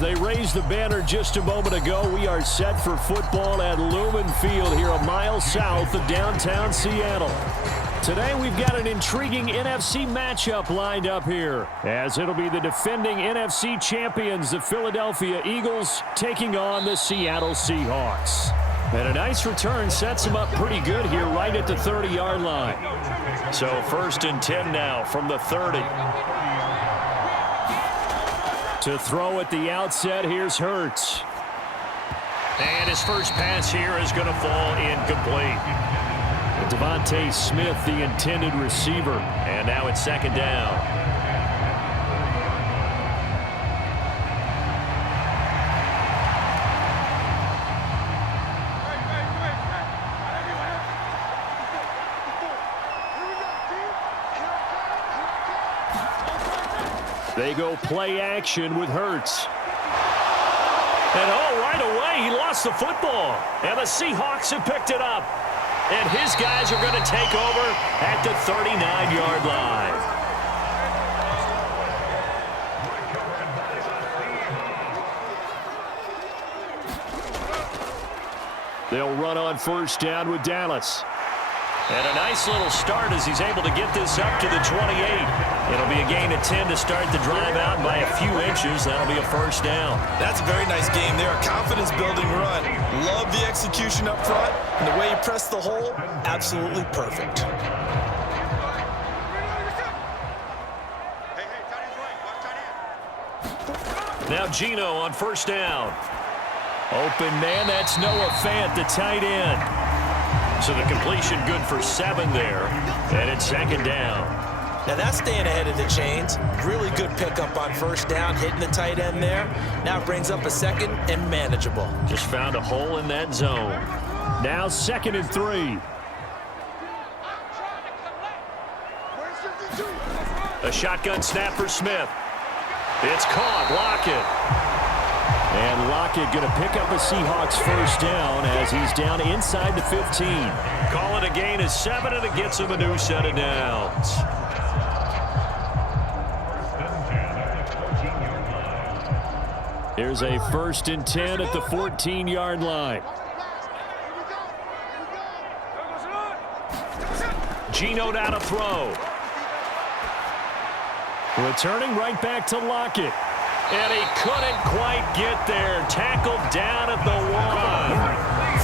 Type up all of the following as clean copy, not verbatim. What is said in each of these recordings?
they raised the banner just a moment ago. We are set for football at Lumen Field here a mile south of downtown Seattle. Today we've got an intriguing NFC matchup lined up here, as it'll be the defending NFC champions, the Philadelphia Eagles, taking on the Seattle Seahawks. And a nice return sets them up pretty good here right at the 30-yard line. So 1st and 10 now from the 30. To throw at the outset, here's Hurts. And his first pass here is going to fall incomplete. Devontae Smith, the intended receiver. And now it's 2nd down. They go play action with Hurts. And right away, he lost the football. And the Seahawks have picked it up. And his guys are going to take over at the 39-yard line. They'll run on 1st down with Dallas. And a nice little start as he's able to get this up to the 28. It'll be a gain of 10 to start the drive out by a few inches. That'll be a 1st down. That's a very nice game there. A confidence-building run. Love the execution up front. And the way he pressed the hole, absolutely perfect. Now Geno on 1st down. Open man, that's Noah Fant, the tight end. So the completion good for 7 there. And it's 2nd down. Now that's staying ahead of the chains. Really good pickup on 1st down, hitting the tight end there. Now it brings up a 2nd and manageable. Just found a hole in that zone. Now 2nd and 3. A shotgun snap for Smith. It's caught. Lockett. And Lockett going to pick up a Seahawks 1st down as he's down inside the 15. Call it a gain of 7, and it gets him a new set of downs. Here's a 1st and 10 at the 14-yard line. Geno now to throw. Returning right back to Lockett. And he couldn't quite get there. Tackled down at the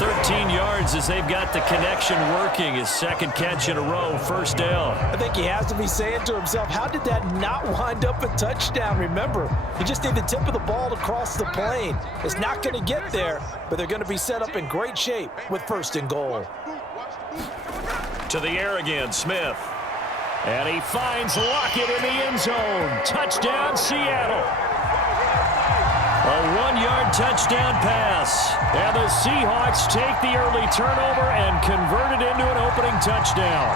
1. 13 yards as they've got the connection working. His 2nd catch in a row, 1st down. I think he has to be saying to himself, how did that not wind up a touchdown? Remember, he just need the tip of the ball to cross the plane. It's not going to get there, but they're going to be set up in great shape with 1st and goal. To the air again, Smith. And he finds Lockett in the end zone. Touchdown, Seattle. A 1-yard touchdown pass. And the Seahawks take the early turnover and convert it into an opening touchdown.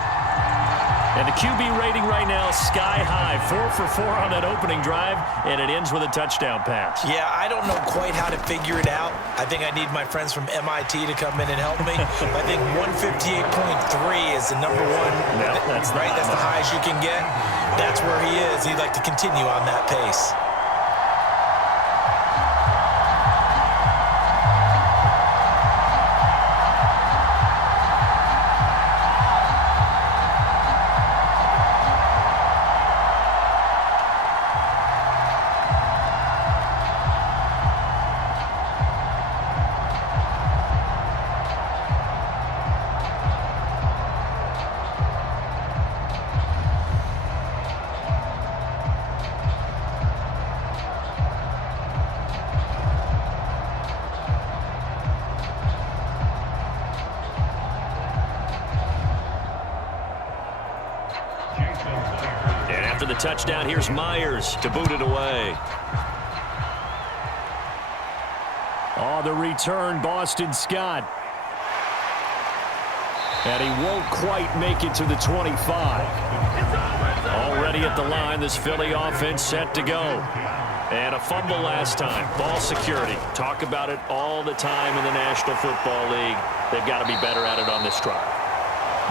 And the QB rating right now sky high. 4 for 4 on that opening drive, and it ends with a touchdown pass. Yeah, I don't know quite how to figure it out. I think I need my friends from MIT to come in and help me. I think 158.3 is the number one. No, that's right. That's the highest you can get. That's where he is. He'd like to continue on that pace. And after the touchdown, here's Myers to boot it away. Oh, the return, Boston Scott. And he won't quite make it to the 25. Already at the line, this Philly offense set to go. And a fumble last time. Ball security. Talk about it all the time in the National Football League. They've got to be better at it on this drive.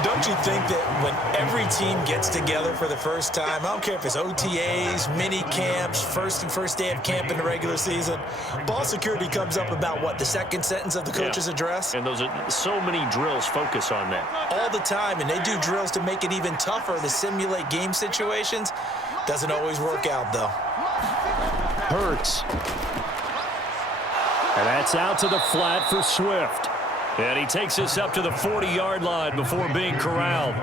Don't you think that when every team gets together for the first time, I don't care if it's OTAs, mini camps, first day of camp in the regular season, ball security comes up about what, the second sentence of the coach's address? And those are so many drills focus on that. All the time, and they do drills to make it even tougher to simulate game situations. Doesn't always work out, though. Hurts. And that's out to the flat for Swift. And he takes us up to the 40-yard line before being corralled.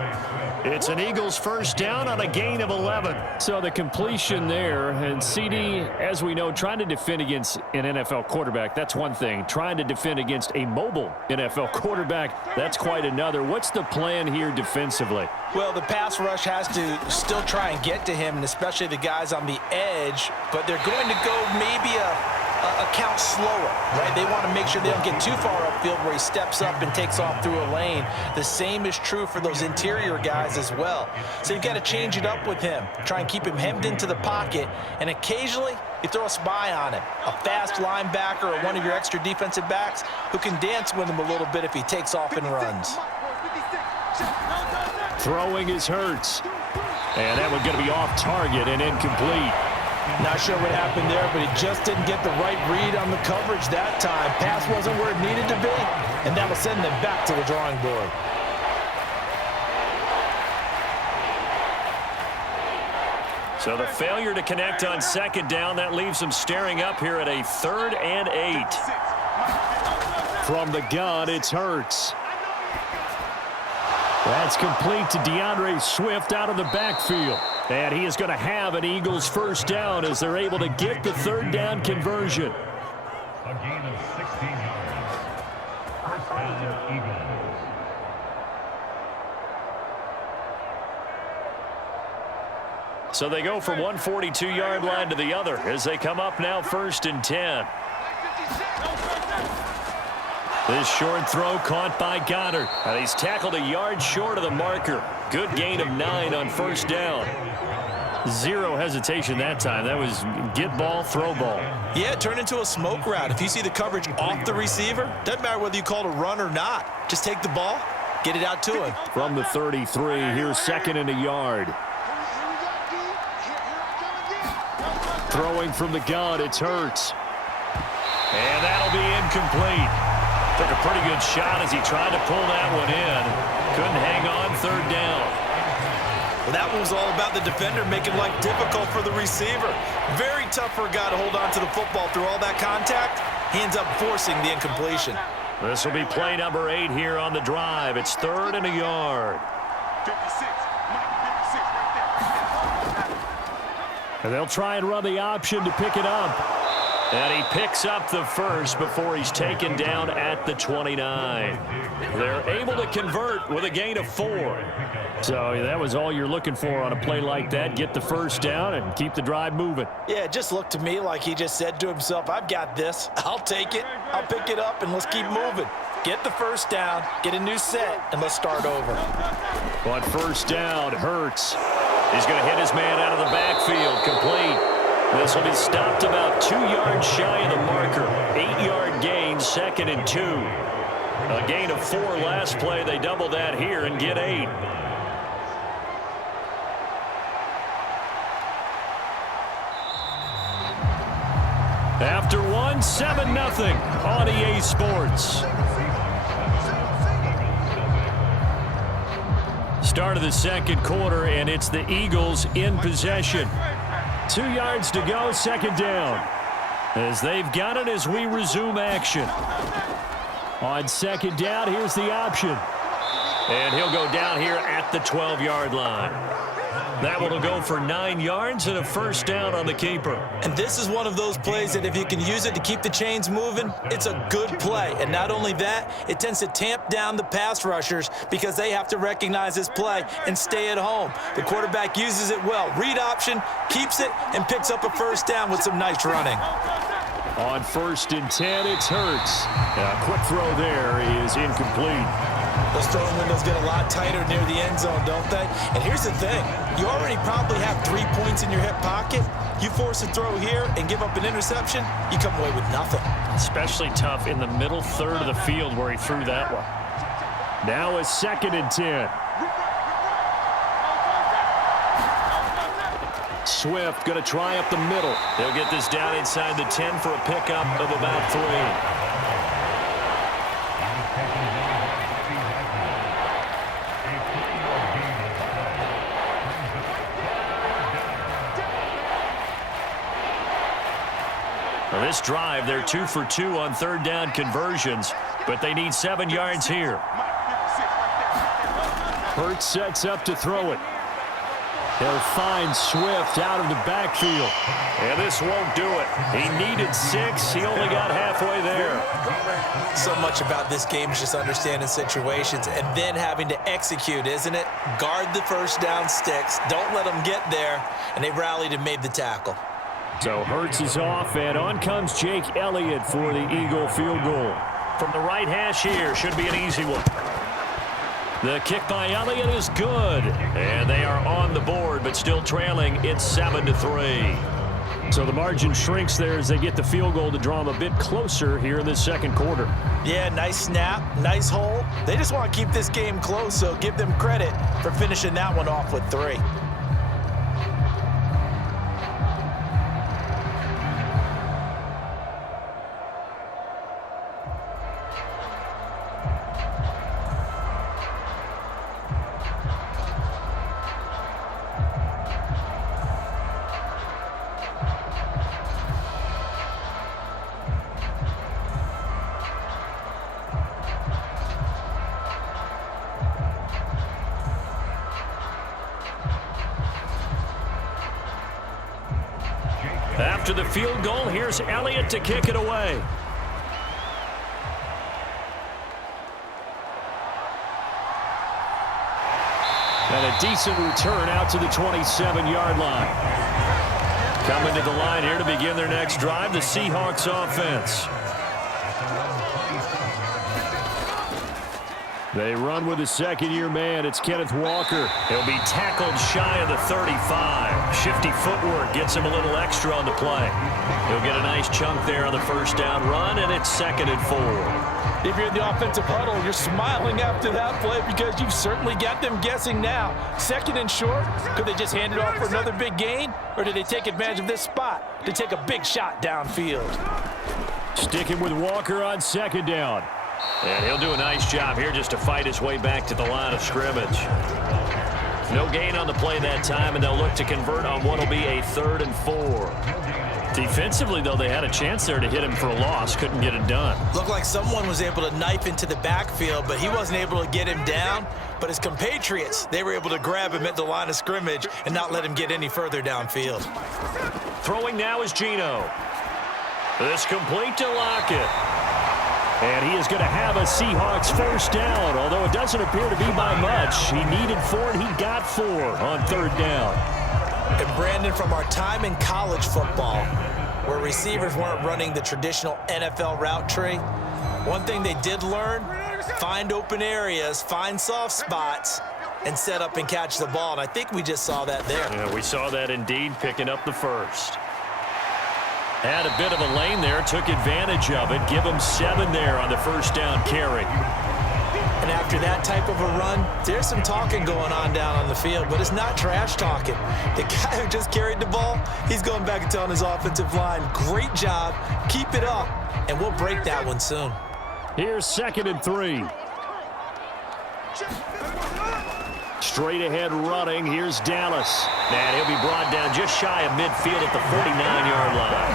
It's an Eagles first down on a gain of 11. So the completion there, and CD, as we know, trying to defend against an NFL quarterback, that's one thing. Trying to defend against a mobile NFL quarterback, that's quite another. What's the plan here defensively? Well, the pass rush has to still try and get to him, and especially the guys on the edge, but they're going to go maybe a count slower, right? They want to make sure they don't get too far upfield where he steps up and takes off through a lane. The same is true for those interior guys as well. So you've got to change it up with him. Try and keep him hemmed into the pocket, and occasionally you throw a spy on him, a fast linebacker or one of your extra defensive backs who can dance with him a little bit if he takes off and runs. Throwing is Hurts. And that one going to be off target and incomplete. Not sure what happened there, but he just didn't get the right read on the coverage that time. Pass wasn't where it needed to be, and that will send them back to the drawing board. So the failure to connect on second down, that leaves them staring up here at a 3rd and 8. From the gun, it's Hurts. That's complete to DeAndre Swift out of the backfield. And he is going to have an Eagles first down as they're able to get the 3rd down conversion. A gain of 16 yards. First down, Eagles. So they go from one 42-yard line to the other as they come up now 1st and 10. This short throw caught by Goddard. And he's tackled a yard short of the marker. Good gain of 9 on first down. Zero hesitation that time. That was get ball, throw ball. Yeah, it turned into a smoke route. If you see the coverage off the receiver, doesn't matter whether you call it a run or not. Just take the ball, get it out to him. From the 33, here's 2nd and a yard. Throwing from the gun, it's Hurts. And that'll be incomplete. Took a pretty good shot as he tried to pull that one in. Couldn't hang on 3rd down. Well, that one was all about the defender making life difficult for the receiver. Very tough for a guy to hold on to the football through all that contact. He ends up forcing the incompletion. This will be play number 8 here on the drive. It's 3rd and a yard. 56. And they'll try and run the option to pick it up. And he picks up the first before he's taken down at the 29. They're able to convert with a gain of 4. So that was all you're looking for on a play like that. Get the first down and keep the drive moving. Yeah, it just looked to me like he just said to himself, I've got this. I'll take it. I'll pick it up, and let's keep moving. Get the first down, get a new set, and let's start over. On first down, Hurts. He's going to hit his man out of the backfield. Complete. This will be stopped about 2 yards shy of the marker. 8-yard gain, 2nd and 2. A gain of 4 last play. They double that here and get 8. After one, 7-0 on EA Sports. Start of the second quarter, and it's the Eagles in possession. 2 yards to go, 2nd down. As they've got it as we resume action. On 2nd down, here's the option. And he'll go down here at the 12-yard line. That one will go for 9 yards and a first down on the keeper. And this is one of those plays that if you can use it to keep the chains moving, it's a good play. And not only that, it tends to tamp down the pass rushers because they have to recognize this play and stay at home. The quarterback uses it well. Read option, keeps it, and picks up a first down with some nice running. On 1st and 10, it's Hurts. A quick throw there is incomplete. Those throwing windows get a lot tighter near the end zone, don't they? And here's the thing. You already probably have 3 points in your hip pocket. You force a throw here and give up an interception, you come away with nothing. Especially tough in the middle third of the field where he threw that one. Now a 2nd and 10. Swift going to try up the middle. They'll get this down inside the 10 for a pickup of about 3. Well, this drive, they're 2 for 2 on 3rd down conversions, but they need 7 yards here. Hurts sets up to throw it. He'll find Swift out of the backfield. And this won't do it. He needed 6. He only got halfway there. So much about this game is just understanding situations and then having to execute, isn't it? Guard the first down sticks. Don't let them get there. And they rallied and made the tackle. So Hurts is off, and on comes Jake Elliott for the Eagle field goal. From the right hash here, should be an easy one. The kick by Elliott is good, and they are on the board, but still trailing. It's 7-3. So the margin shrinks there as they get the field goal to draw them a bit closer here in the 2nd quarter. Yeah, nice snap, nice hole. They just want to keep this game close, so give them credit for finishing that one off with 3. After the field goal, here's Elliott to kick it away. And a decent return out to the 27-yard line. Coming to the line here to begin their next drive, the Seahawks offense. They run with a second-year man. It's Kenneth Walker. He'll be tackled shy of the 35. Shifty footwork gets him a little extra on the play. He'll get a nice chunk there on the first down run, and it's 2nd and 4. If you're in the offensive huddle, you're smiling after that play because you've certainly got them guessing now. 2nd and short, could they just hand it off for another big gain, or did they take advantage of this spot to take a big shot downfield? Sticking with Walker on 2nd down. And he'll do a nice job here just to fight his way back to the line of scrimmage. No gain on the play that time, and they'll look to convert on what will be a 3rd and 4. Defensively, though, they had a chance there to hit him for a loss. Couldn't get it done. Looked like someone was able to knife into the backfield, but he wasn't able to get him down. But his compatriots, they were able to grab him at the line of scrimmage and not let him get any further downfield. Throwing now is Geno. This complete to Lockett. And he is going to have a Seahawks first down, although it doesn't appear to be by much. He needed 4, and he got 4 on 3rd down. And Brandon, from our time in college football, where receivers weren't running the traditional NFL route tree, one thing they did learn, find open areas, find soft spots, and set up and catch the ball. And I think we just saw that there. Yeah, we saw that indeed, picking up the first. Had a bit of a lane there, took advantage of it. Give him 7 there on the first down carry. And after that type of a run, there's some talking going on down on the field, but it's not trash talking. The guy who just carried the ball, he's going back and telling his offensive line, great job, keep it up, and we'll break that one soon. Here's 2nd and 3. Straight ahead running. Here's Dallas. And he'll be brought down just shy of midfield at the 49-yard line.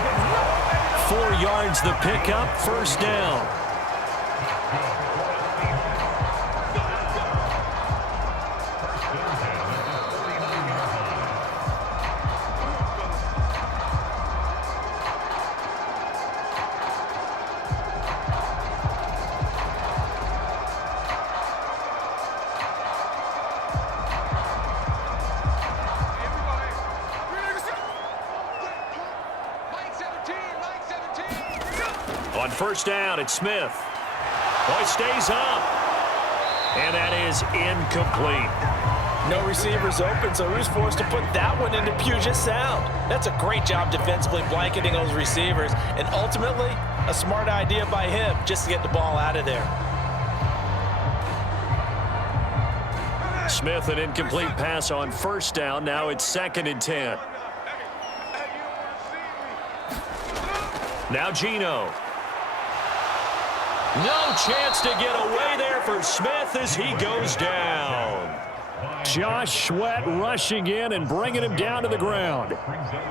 4 yards the pickup, first down. On first down, it's Smith. Boy, stays up. And that is incomplete. No receivers open, so who's forced to put that one into Puget Sound? That's a great job defensively blanketing those receivers, and ultimately, a smart idea by him just to get the ball out of there. Smith, an incomplete pass on first down. Now it's 2nd and 10. Now Geno. No chance to get away there for Smith as he goes down. Josh Sweat rushing in and bringing him down to the ground.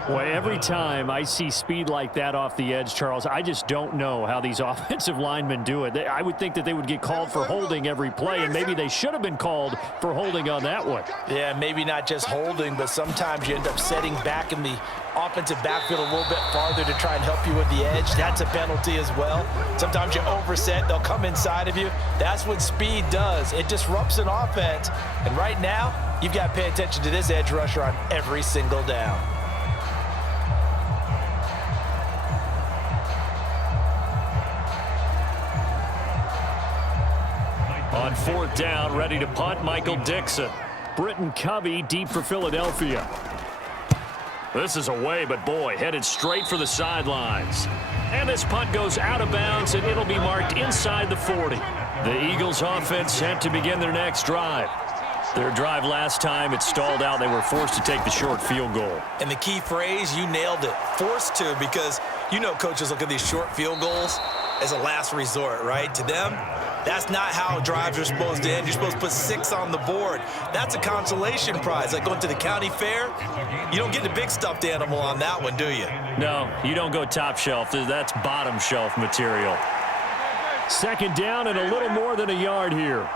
Boy, every time I see speed like that off the edge, Charles, I just don't know how these offensive linemen do it. I would think that they would get called for holding every play, and maybe they should have been called for holding on that one. Yeah, maybe not just holding, but sometimes you end up setting back in the offensive backfield a little bit farther to try and help you with the edge. That's a penalty as well. Sometimes you overset. They'll come inside of you. That's what speed does. It disrupts an offense. And right now, you've got to pay attention to this edge rusher on every single down. On 4th down, ready to punt, Michael Dixon. Britton Covey deep for Philadelphia. This is away, but boy, headed straight for the sidelines. And this punt goes out of bounds, and it'll be marked inside the 40. The Eagles offense set to begin their next drive. Their drive last time, it stalled out. They were forced to take the short field goal. And the key phrase, you nailed it, forced to, because you know coaches look at these short field goals as a last resort, right? To them, that's not how drives are supposed to end. You're supposed to put 6 on the board. That's a consolation prize. Like going to the county fair, you don't get the big stuffed animal on that one, do you? No, you don't go top shelf. That's bottom shelf material. 2nd down and a little more than a yard here.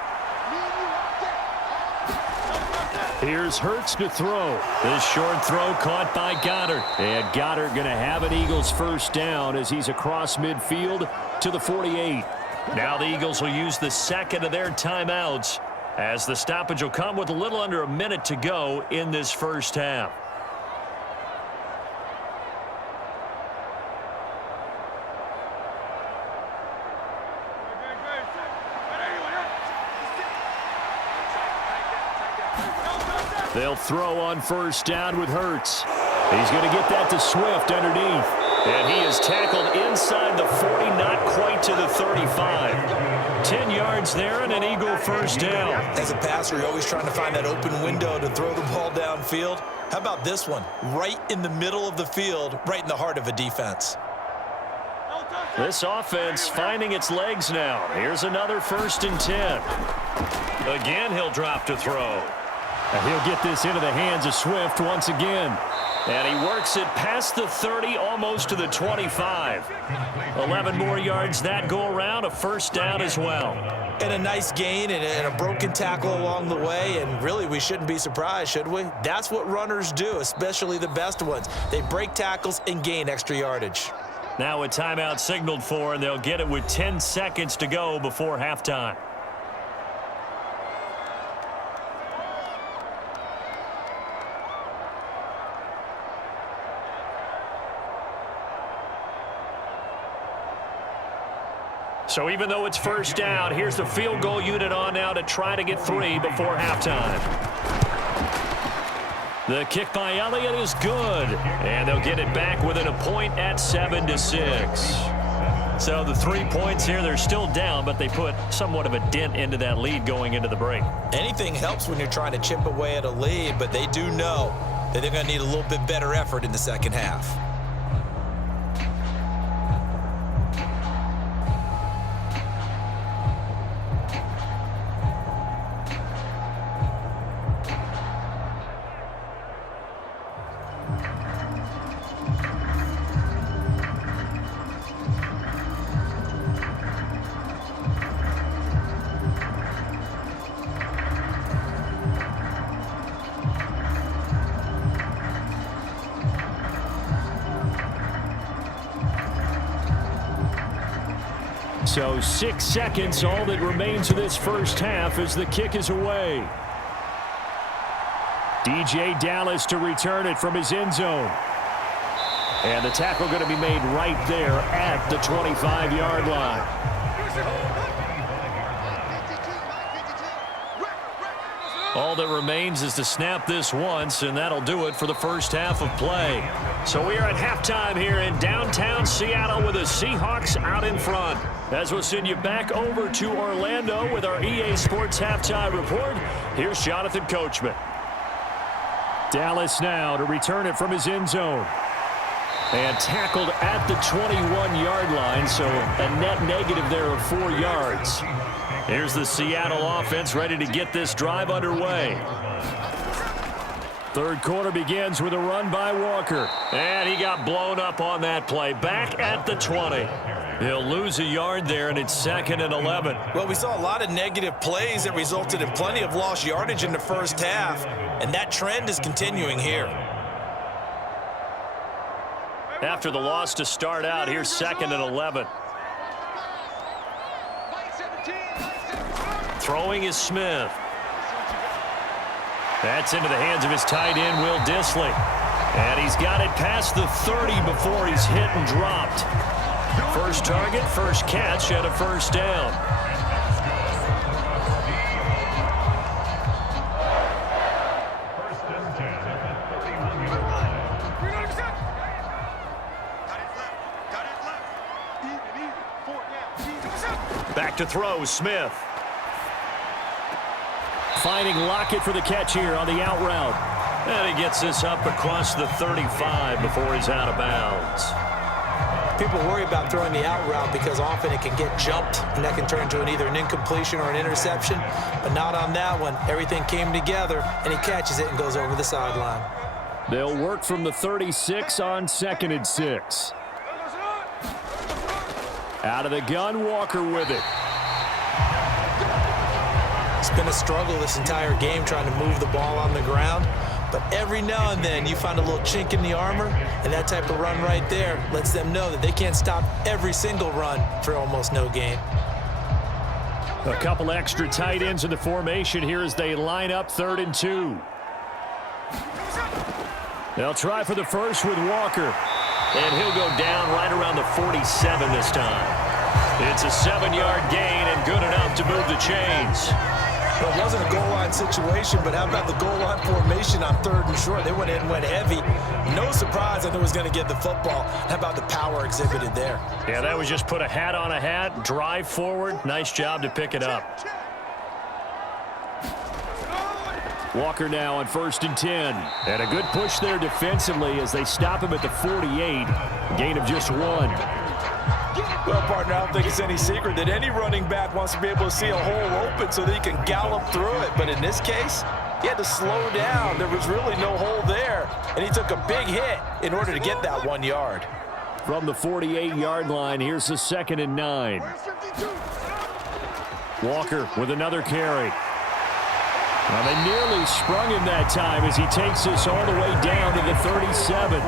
Here's Hurts to throw. This short throw caught by Goddard. And Goddard going to have an Eagles first down as he's across midfield to the 48. Now the Eagles will use the 2nd of their timeouts as the stoppage will come with a little under a minute to go in this first half. They'll throw on first down with Hurts. He's going to get that to Swift underneath. And he is tackled inside the 40, not quite to the 35. 10 yards there and an Eagle first down. As a passer, you're always trying to find that open window to throw the ball downfield. How about this one? Right in the middle of the field, right in the heart of a defense. This offense finding its legs now. Here's another 1st and 10. Again, he'll drop to throw. And he'll get this into the hands of Swift once again. And he works it past the 30, almost to the 25. 11 more yards that go around, a first down as well. And a nice gain and a broken tackle along the way, and really we shouldn't be surprised, should we? That's what runners do, especially the best ones. They break tackles and gain extra yardage. Now a timeout signaled for, and they'll get it with 10 seconds to go before halftime. So even though it's first down, here's the field goal unit on now to try to get 3 before halftime. The kick by Elliott is good, and they'll get it back within a point at 7-6. So the 3 points here, they're still down, but they put somewhat of a dent into that lead going into the break. Anything helps when you're trying to chip away at a lead, but they do know that they're going to need a little bit better effort in the second half. So 6 seconds, all that remains of this first half as the kick is away. DJ Dallas to return it from his end zone. And the tackle going to be made right there at the 25-yard line. All that remains is to snap this once, and that'll do it for the first half of play. So we are at halftime here in downtown Seattle with the Seahawks out in front. As we'll send you back over to Orlando with our EA Sports Halftime Report, here's Jonathan Coachman. Dallas now to return it from his end zone. And tackled at the 21-yard line, so a net negative there of 4 yards. Here's the Seattle offense ready to get this drive underway. Third quarter begins with a run by Walker. And he got blown up on that play. Back at the 20. He'll lose a yard there, and it's 2nd and 11. Well, we saw a lot of negative plays that resulted in plenty of lost yardage in the first half, and that trend is continuing here. After the loss to start out, here's 2nd and 11. Throwing is Smith. That's into the hands of his tight end, Will Dissly. And he's got it past the 30 before he's hit and dropped. First target, first catch, and a first down. Back to throw, Smith. Finding Lockett for the catch here on the out route. And he gets this up across the 35 before he's out of bounds. People worry about throwing the out route because often it can get jumped, and that can turn into either an incompletion or an interception. But not on that one. Everything came together, and he catches it and goes over the sideline. They'll work from the 36 on 2nd and 6. Out of the gun, Walker with it. It's been a struggle this entire game trying to move the ball on the ground. But every now and then you find a little chink in the armor, and that type of run right there lets them know that they can't stop every single run for almost no gain. A couple extra tight ends in the formation here as they line up 3rd and 2. They'll try for the first with Walker. And he'll go down right around the 47 this time. It's a 7-yard gain and good enough to move the chains. Well, it wasn't a goal line situation, but how about the goal line formation on 3rd and short? They went in and went heavy. No surprise that it was going to get the football. How about the power exhibited there? Yeah, that was just put a hat on a hat, drive forward. Nice job to pick it up. Walker now on 1st and 10. And a good push there defensively as they stop him at the 48. Gain of just 1. Well, partner, I don't think it's any secret that any running back wants to be able to see a hole open so that he can gallop through it. But in this case, he had to slow down. There was really no hole there. And he took a big hit in order to get that 1 yard. From the 48-yard line, here's the 2nd and 9. Walker with another carry. Now they nearly sprung him that time as he takes this all the way down to the 37.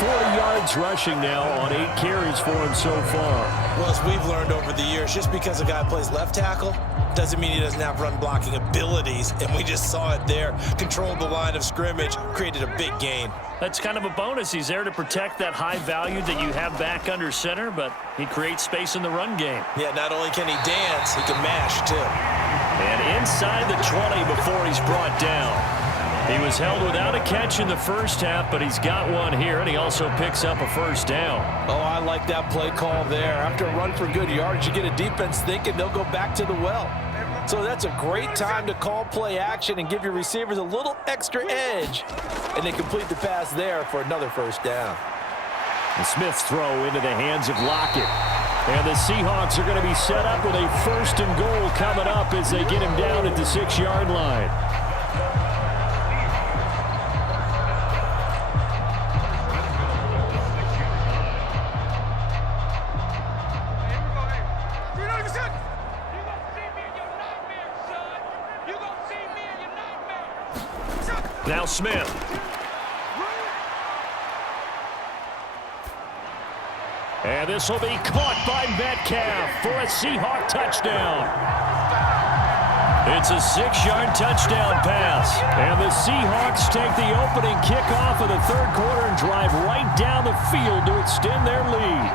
40 yards rushing now on 8 carries for him so far. Well, as we've learned over the years, just because a guy plays left tackle doesn't mean he doesn't have run blocking abilities, and we just saw it there. Controlled the line of scrimmage, created a big gain. That's kind of a bonus. He's there to protect that high value that you have back under center, but he creates space in the run game. Yeah, not only can he dance, he can mash too. And inside the 20 before he's brought down. He was held without a catch in the first half, but he's got one here, and he also picks up a first down. Oh, I like that play call there. After a run for good yards, you get a defense thinking they'll go back to the well. So that's a great time to call play action and give your receivers a little extra edge. And they complete the pass there for another first down. The Smith's throw into the hands of Lockett. And the Seahawks are going to be set up with a 1st and goal coming up as they get him down at the 6-yard line. Now Smith. And this will be caught by Metcalf for a Seahawk touchdown. It's a 6-yard touchdown pass. And the Seahawks take the opening kickoff of the 3rd quarter and drive right down the field to extend their lead.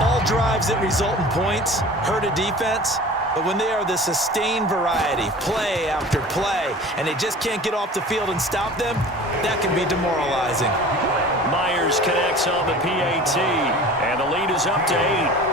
All drives that result in points hurt a defense. But when they are the sustained variety, play after play, and they just can't get off the field and stop them, that can be demoralizing. Myers connects on the PAT, and the lead is up to 8.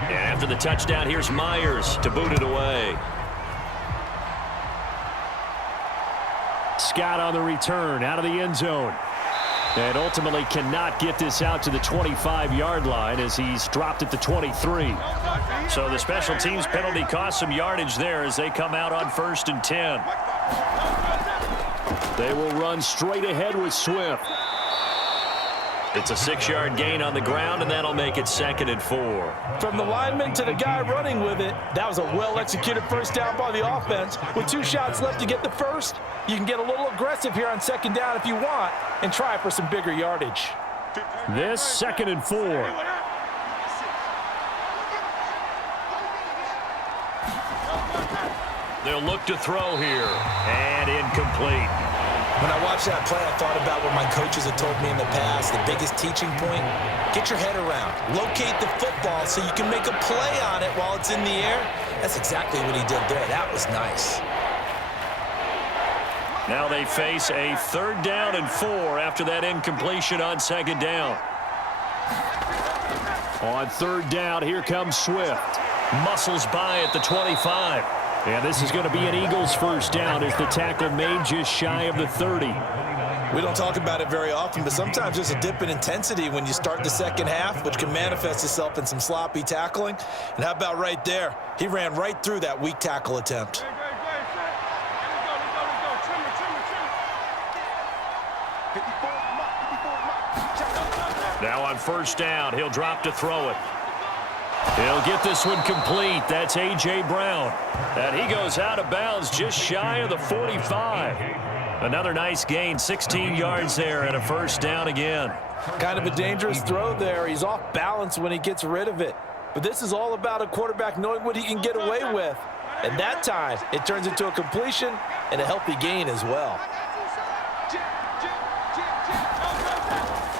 And after the touchdown, here's Myers to boot it away. Scott on the return, out of the end zone. And ultimately cannot get this out to the 25-yard line as he's dropped at the 23. So the special teams penalty cost some yardage there as they come out on 1st and 10. They will run straight ahead with Swift. It's a 6-yard gain on the ground, and that'll make it 2nd and 4. From the lineman to the guy running with it, that was a well-executed first down by the offense. With 2 shots left to get the first, you can get a little aggressive here on 2nd down if you want and try for some bigger yardage. This 2nd and 4. They'll look to throw here, and incomplete. When I watched that play, I thought about what my coaches had told me in the past. The biggest teaching point, get your head around. Locate the football so you can make a play on it while it's in the air. That's exactly what he did there. That was nice. Now they face a 3rd down and 4 after that incompletion on 2nd down. On 3rd down, here comes Swift. Muscles by at the 25. And this is going to be an Eagles first down as the tackle made just shy of the 30. We don't talk about it very often, but sometimes there's a dip in intensity when you start the second half, which can manifest itself in some sloppy tackling. And how about right there? He ran right through that weak tackle attempt. Now on 1st down, he'll drop to throw it. He'll get this one complete. That's A.J. Brown. And he goes out of bounds just shy of the 45. Another nice gain, 16 yards there and a 1st down again. Kind of a dangerous throw there. He's off balance when he gets rid of it. But this is all about a quarterback knowing what he can get away with. And that time, it turns into a completion and a healthy gain as well.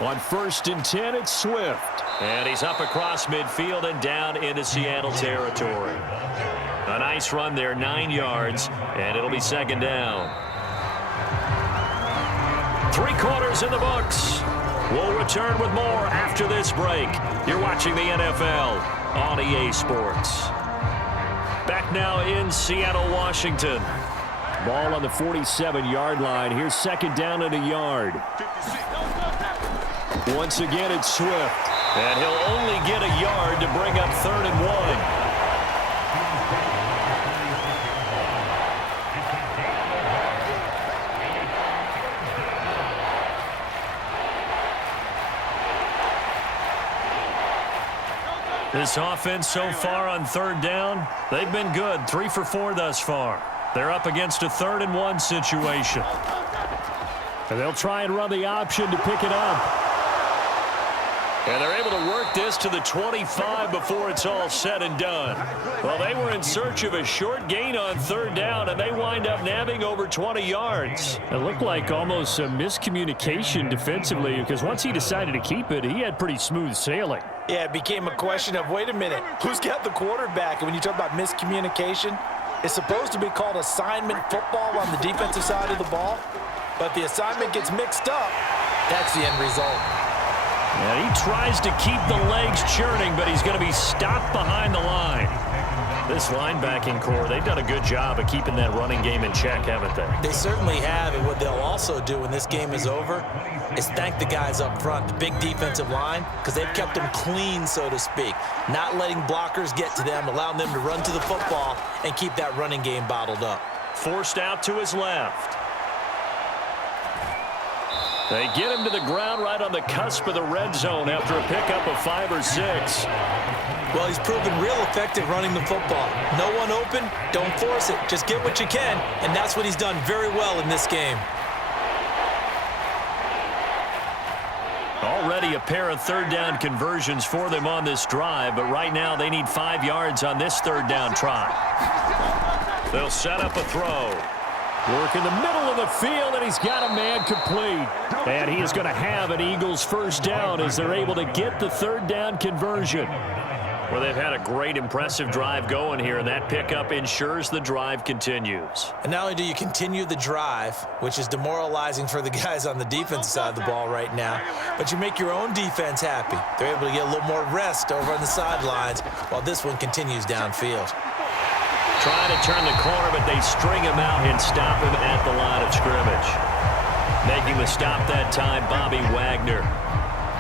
On 1st and 10, it's Swift. And he's up across midfield and down into Seattle territory. A nice run there, 9 yards, and it'll be 2nd down. 3 quarters in the books. We'll return with more after this break. You're watching the NFL on EA Sports. Back now in Seattle, Washington. Ball on the 47-yard line. Here's 2nd down and a yard. Once again, it's Swift. And he'll only get a yard to bring up 3rd and 1. This offense so far on 3rd down, they've been good. 3 for 4 thus far. They're up against a 3rd and 1 situation. And they'll try and run the option to pick it up. And they're able to work this to the 25 before it's all said and done. Well, they were in search of a short gain on 3rd down, and they wind up nabbing over 20 yards. It looked like almost a miscommunication defensively, because once he decided to keep it, he had pretty smooth sailing. Yeah, it became a question of, wait a minute, who's got the quarterback? And when you talk about miscommunication, it's supposed to be called assignment football on the defensive side of the ball. But the assignment gets mixed up. That's the end result. And he tries to keep the legs churning, but he's going to be stopped behind the line. This linebacking core, they've done a good job of keeping that running game in check, haven't they? They certainly have, and what they'll also do when this game is over is thank the guys up front, the big defensive line, because they've kept them clean, so to speak, not letting blockers get to them, allowing them to run to the football and keep that running game bottled up. Forced out to his left. They get him to the ground right on the cusp of the red zone after a pickup of 5 or 6. Well, he's proven real effective running the football. No one open, don't force it. Just get what you can, and that's what he's done very well in this game. Already a pair of third down conversions for them on this drive, but right now they need 5 yards on this third down try. They'll set up a throw. Work in the middle of the field, and he's got a man complete. And he is going to have an Eagles first down as they're able to get the third down conversion. Well, they've had a great, impressive drive going here, and that pickup ensures the drive continues. And not only do you continue the drive, which is demoralizing for the guys on the defensive side of the ball right now, but you make your own defense happy. They're able to get a little more rest over on the sidelines while this one continues downfield. Trying to turn the corner, but they string him out and stop him at the line of scrimmage. Making the stop that time, Bobby Wagner.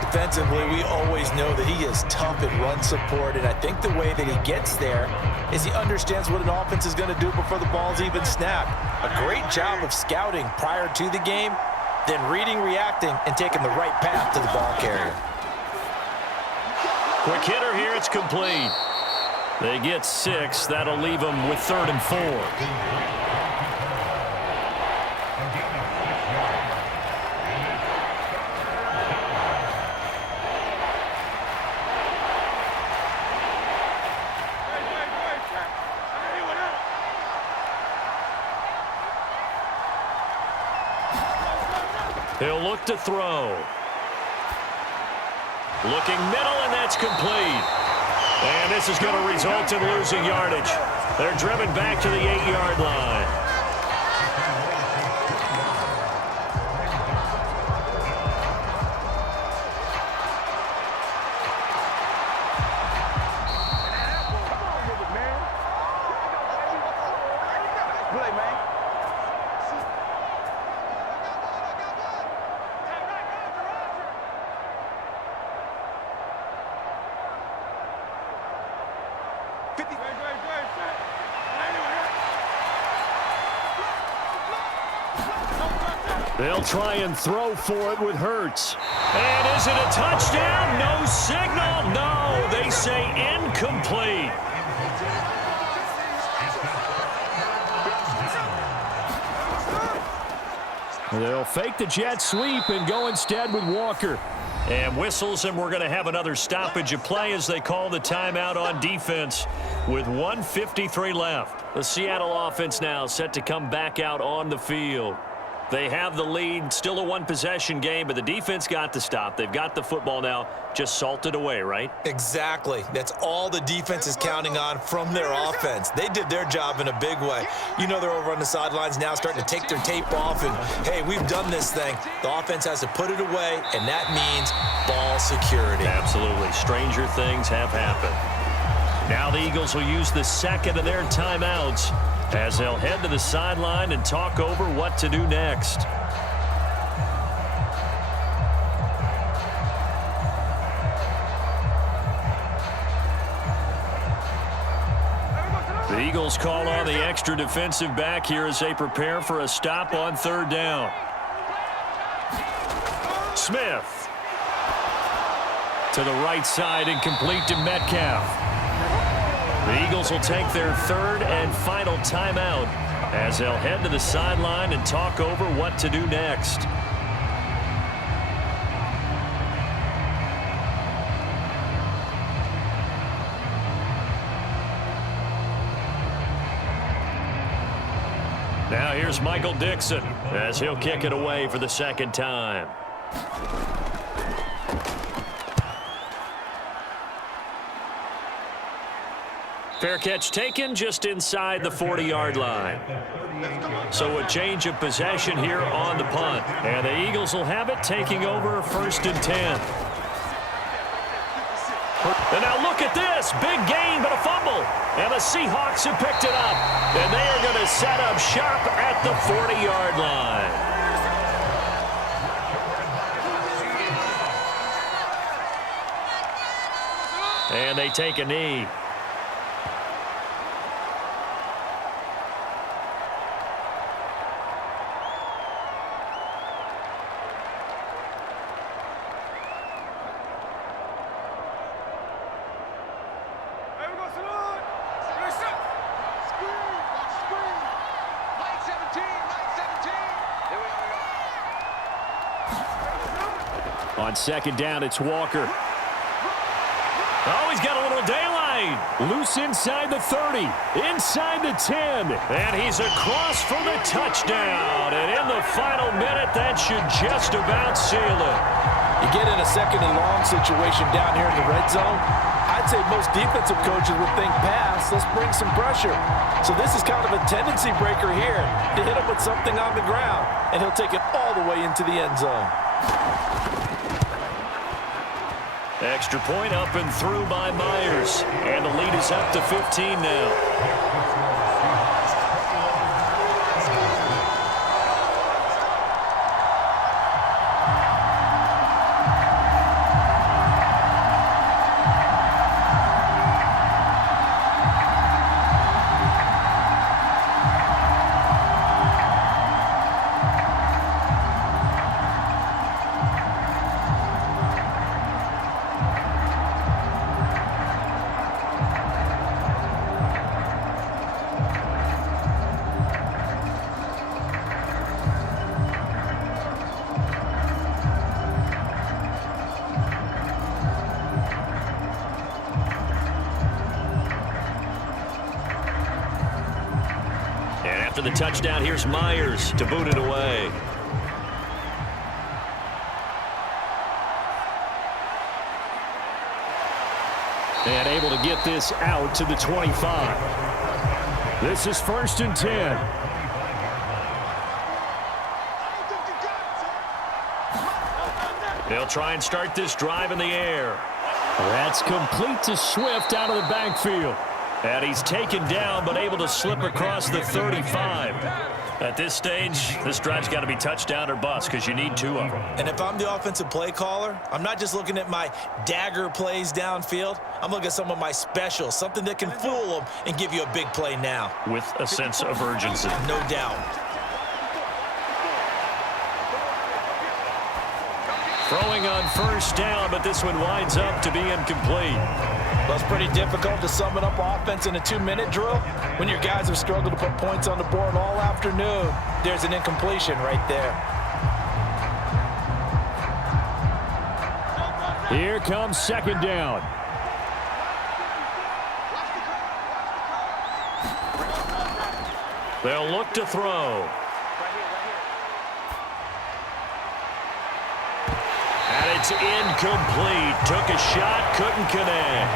Defensively, we always know that he is tough at run support, and I think the way that he gets there is he understands what an offense is going to do before the ball's even snapped. A great job of scouting prior to the game, then reading, reacting, and taking the right path to the ball carrier. Quick hitter here, it's complete. They get 6. That'll leave them with 3rd and 4. He'll look to throw. Looking middle, and that's complete. And this is going to result in losing yardage. They're driven back to the 8-yard line. They'll try and throw for it with Hurts. And is it a touchdown? No signal. No, they say incomplete. They'll fake the jet sweep and go instead with Walker. And whistles, and we're going to have another stoppage of play as they call the timeout on defense with 1:53 left. The Seattle offense now set to come back out on the field. They have the lead, still a one-possession game, but the defense got the stop. They've got the football now, just salted away, right? Exactly. That's all the defense is counting on from their offense. They did their job in a big way. You know they're over on the sidelines now starting to take their tape off, and, hey, we've done this thing. The offense has to put it away, and that means ball security. Absolutely. Stranger things have happened. Now the Eagles will use the second of their timeouts as they'll head to the sideline and talk over what to do next. The Eagles call on the extra defensive back here as they prepare for a stop on third down. Smith to the right side and complete to Metcalf. The Eagles will take their third and final timeout as they'll head to the sideline and talk over what to do next. Now here's Michael Dixon as he'll kick it away for the second time. Fair catch taken just inside the 40-yard line. So a change of possession here on the punt. And the Eagles will have it, taking over 1st and 10. And now look at this. Big gain, but a fumble. And the Seahawks have picked it up. And they are going to set up shop at the 40-yard line. And they take a knee. On second down, it's Walker. Oh, he's got a little daylight. Loose inside the 30, inside the 10. And he's across for the touchdown. And in the final minute, that should just about seal it. You get in a second and long situation down here in the red zone, I'd say most defensive coaches would think pass, let's bring some pressure. So this is kind of a tendency breaker here to hit him with something on the ground, and he'll take it all the way into the end zone. Extra point up and through by Myers. And the lead is up to 15 now. After the touchdown, here's Myers to boot it away. And able to get this out to the 25. This is 1st and 10. They'll try and start this drive in the air. That's complete to Swift out of the backfield. And he's taken down, but able to slip across the 35. At this stage, this drive's got to be touchdown or bust because you need two of them. And if I'm the offensive play caller, I'm not just looking at my dagger plays downfield. I'm looking at some of my specials, something that can fool them and give you a big play now. With a sense of urgency. No doubt. Throwing on 1st down, but this one winds up to be incomplete. Well, it's pretty difficult to sum it up offense in a 2-minute drill when your guys have struggled to put points on the board all afternoon. There's an incompletion right there. Here comes 2nd down. They'll look to throw. And it's incomplete. Took a shot, couldn't connect.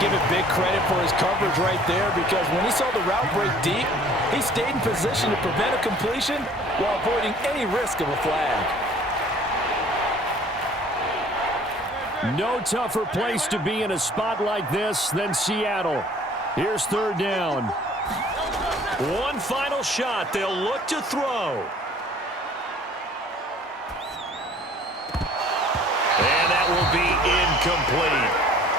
Give it big credit for his coverage right there, because when he saw the route break deep, he stayed in position to prevent a completion while avoiding any risk of a flag. No tougher place to be in a spot like this than Seattle. Here's 3rd down. One final shot. They'll look to throw. And that will be incomplete,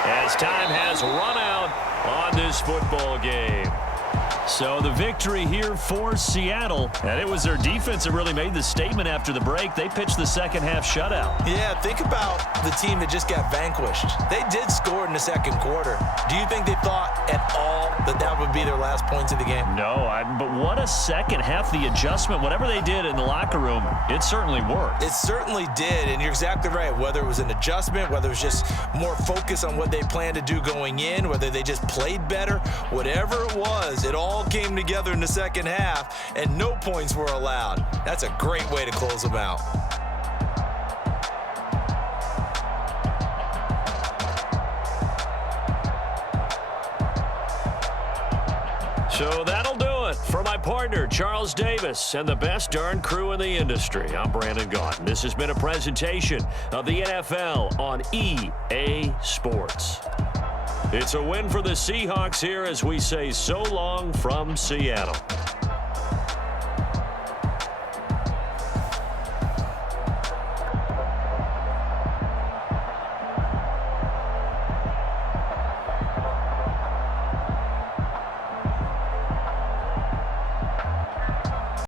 as time has run out on this football game. So the victory here for Seattle, and it was their defense that really made the statement after the break. They pitched the second half shutout. Yeah, think about the team that just got vanquished. They did score in the second quarter. Do you think they thought at all that that would be their last points of the game? No, but what a second half. The adjustment, whatever they did in the locker room, it certainly worked. It certainly did, and you're exactly right. Whether it was an adjustment, whether it was just more focus on what they planned to do going in, whether they just played better, whatever it was, it all came together in the second half, and no points were allowed. That's a great way to close them out. So that'll do it for my partner, Charles Davis, and the best darn crew in the industry. I'm Brandon Gaughan. This has been a presentation of the NFL on EA Sports. It's a win for the Seahawks here as we say so long from Seattle.